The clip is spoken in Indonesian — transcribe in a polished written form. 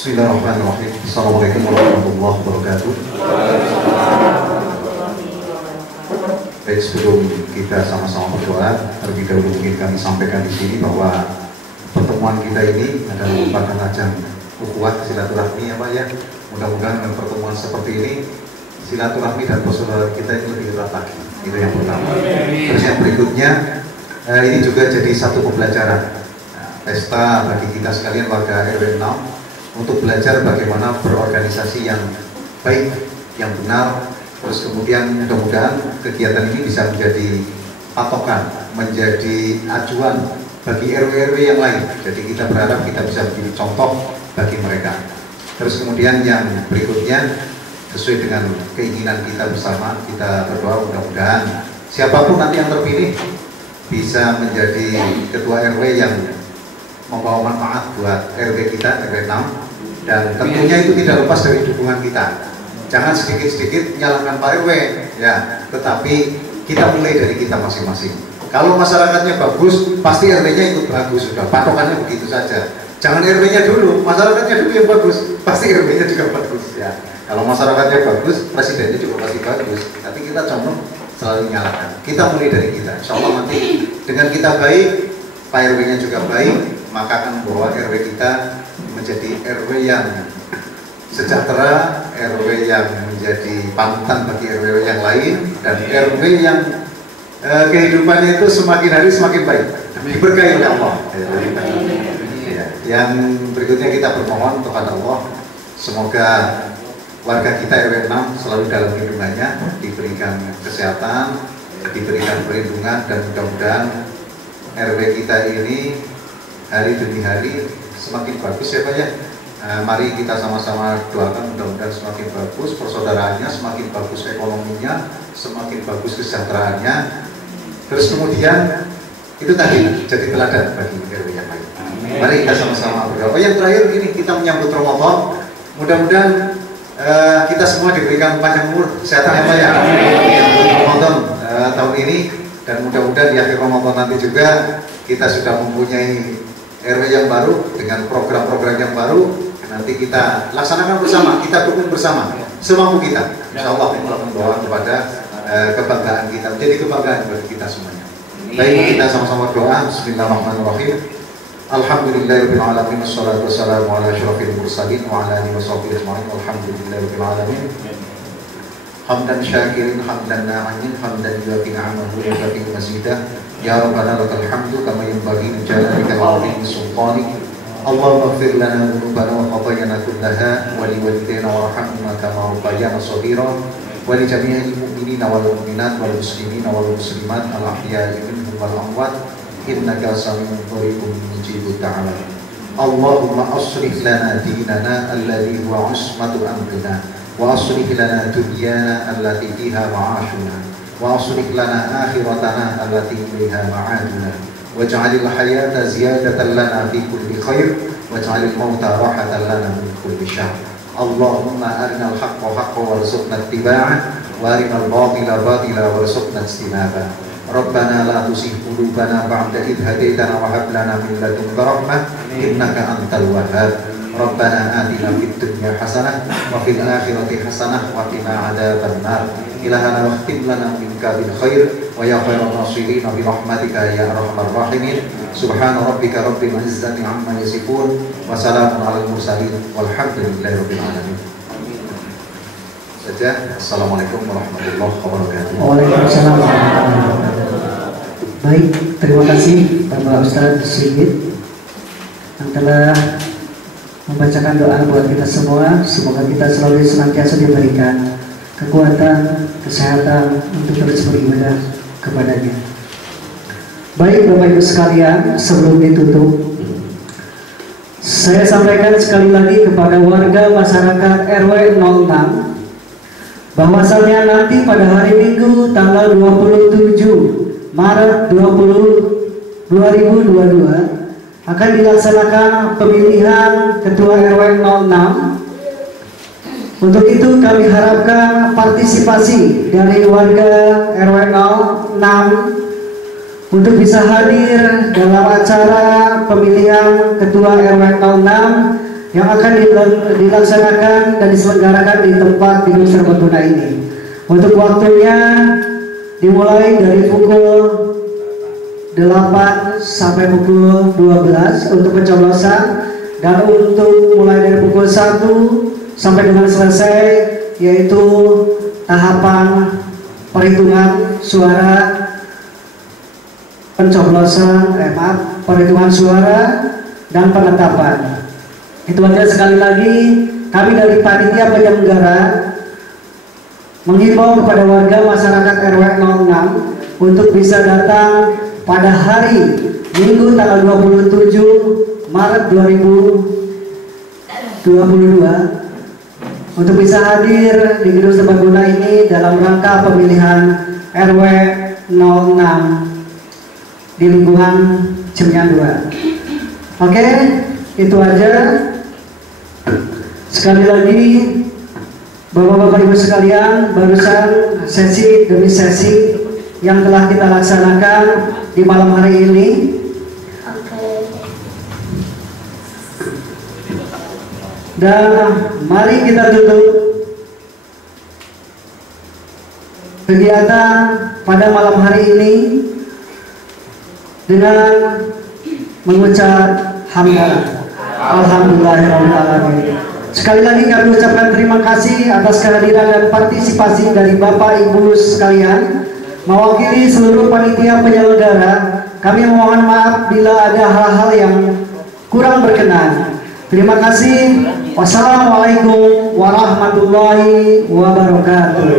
Bismillahirrahmanirrahim. Assalamualaikum warahmatullahi wabarakatuh. Baik, sebelum kita sama-sama berdoa, terlebih dahulu ingin kami sampaikan di sini bahwa pertemuan kita ini adalah merupakan ajang ukhuwah silaturahmi ya Pak ya. Mudah-mudahan dengan pertemuan seperti ini silaturahmi dan persaudaraan kita itu lebih erat lagi. Itu yang pertama. Terus yang berikutnya, ini juga jadi satu pembelajaran pesta bagi kita sekalian warga RW 6 untuk belajar bagaimana berorganisasi yang baik, yang benar. Terus kemudian mudah-mudahan kegiatan ini bisa menjadi patokan, menjadi acuan bagi RW-RW yang lain. Jadi kita berharap kita bisa menjadi contoh bagi mereka. Terus kemudian yang berikutnya, sesuai dengan keinginan kita bersama, kita berdoa mudah-mudahan siapapun nanti yang terpilih bisa menjadi ketua RW yang membawa manfaat buat RW kita, RW 6, dan tentunya itu tidak lepas dari dukungan kita. Jangan sedikit-sedikit menyalahkan Pak RW ya, tetapi kita mulai dari kita masing-masing. Kalau masyarakatnya bagus, pasti RW-nya ikut bagus, sudah patokannya begitu saja. Jangan RW-nya dulu, masyarakatnya dulu yang bagus, pasti RW-nya juga bagus ya. Kalau masyarakatnya bagus, presidennya juga pasti bagus. Tapi kita contoh selalu menyalahkan. Kita mulai dari kita. Insya Allah nanti dengan kita baik, Pak RW-nya juga baik, maka akan membawa RW kita menjadi RW yang sejahtera, RW yang menjadi panutan bagi RW yang lain, dan RW yang kehidupannya itu semakin hari semakin baik, diberkahi oleh Allah. Ya. Yang berikutnya kita bermohon kepada Allah, semoga warga kita RW 6 selalu dalam lindungannya, diberikan kesehatan, diberikan perlindungan, dan mudah-mudahan RW kita ini hari demi hari semakin bagus ya Pak ya. Mari kita sama-sama doakan mudah-mudahan semakin bagus persaudaraannya, semakin bagus ekonominya, semakin bagus kesejahteraannya. Terus kemudian itu tadi jadi teladan bagi RW yang lain. Mari kita sama-sama berdoa. Yang terakhir ini kita menyambut Ramadan. Mudah-mudahan kita semua diberikan panjang umur, kesehatan ya Pak ya. Menyambut Ramadan tahun ini, dan mudah-mudahan di akhir Ramadan nanti juga kita sudah mempunyai RW yang baru dengan program-program yang baru. Nanti kita laksanakan bersama, kita dukung bersama semampu kita. Insya Allah membawa kepada kebanggaan kita, menjadi kebanggaan bagi kita semuanya. Baik, kita sama-sama doa. Bismillahirrahmanirrahim. Alhamdulillahirabbil alamin, wassalatu wassalamu ala asyrofil mursalin wa ala alihi washabbihi ajmain. Alhamdulillahirabbil alamin. Hamdan syakirin, hamdan na'imin, hamdan yuwafi ni'amahu wa yukafi mazidah. Ya Rabbana lakal hamdu kama yanbaghi li jalalika wa 'azimi sultanik. Allahumma ighfir lana dhunubana wa khatayana kullaha wa liwalidayna warhamhuma kama rabbayana shaghira wa li jami'il mu'minina wal mu'minat wal muslimina wal muslimat al ahya'i minhum wal amwat innaka sami'un qaribun mujibud da'awat. Allahumma aslih lana dinana alladhi huwa 'ismatu amrina wa aslih lana dunyana allati fiha ma'ashuna wa aslih lana akhiratana allati ilaiha ma'aduna waj'alil hayata ziyadatan lana fi kulli khair waj'alil mauta rahatan lana min kulli syarr. Allahumma arinal haqqa haqqan warzuqna ittiba'ah wa arinal batila batila warzuqna ijtinabah. Rabbana la tuzigh qulubana ba'da idh hadaytana wa hab lana min ladunka rahmah innaka antal wahhab. Rabbana atina fid dunya hasanah wa fil akhirati hasanah wa qina adzabannar. Ilahana waqtim lana minka bil khair wa ya khairan nasirin bi rahmatika ya arhamar rahimin. Subhana rabbika rabbil izzati amma yasifun wa salamun alal mursalin walhamdulillahi rabbil alamin. Saja. Assalamualaikum warahmatullahi wabarakatuh. Waalaikumsalam warahmatullahi wabarakatuh. Baik, terima kasih Bapak Ustadz Sigit yang telah membacakan doa buat kita semua. Semoga kita selalu senantiasa diberikan kekuatan, kesehatan untuk terus beribadah kepadanya. Baik Bapak Ibu sekalian, sebelum ditutup, saya sampaikan sekali lagi kepada warga masyarakat RW 06 bahwasannya nanti pada hari Minggu tanggal 27 Maret 2022 akan dilaksanakan pemilihan Ketua RW 06. Untuk itu kami harapkan partisipasi dari warga RW 06 untuk bisa hadir dalam acara pemilihan Ketua RW 06 yang akan dilaksanakan dan diselenggarakan di tempat Gedung Serbaguna ini. Untuk waktunya dimulai dari pukul 8 sampai pukul 12 untuk pencoblosan, dan untuk mulai dari pukul 1 sampai dengan selesai yaitu tahapan perhitungan suara perhitungan suara dan penetapan. Itu aja. Sekali lagi kami dari panitia penyelenggara menghimbau kepada warga masyarakat RW 06 untuk bisa datang pada hari Minggu tanggal 27 Maret 2022 untuk bisa hadir di Gedung Serbaguna ini dalam rangka pemilihan RW 06 di lingkungan Cemian 2. Oke, itu aja. Sekali lagi, Bapak-bapak Ibu sekalian, barusan sesi demi sesi yang telah kita laksanakan di malam hari ini. Dan mari kita tutup kegiatan pada malam hari ini dengan mengucap hamdalah. Alhamdulillahirrahmanirrahim. Sekali lagi kami ucapkan terima kasih atas kehadiran dan partisipasi dari Bapak Ibu sekalian. Mewakili seluruh panitia penyelenggara, kami mohon maaf bila ada hal-hal yang kurang berkenan. Terima kasih. Wassalamualaikum warahmatullahi wabarakatuh.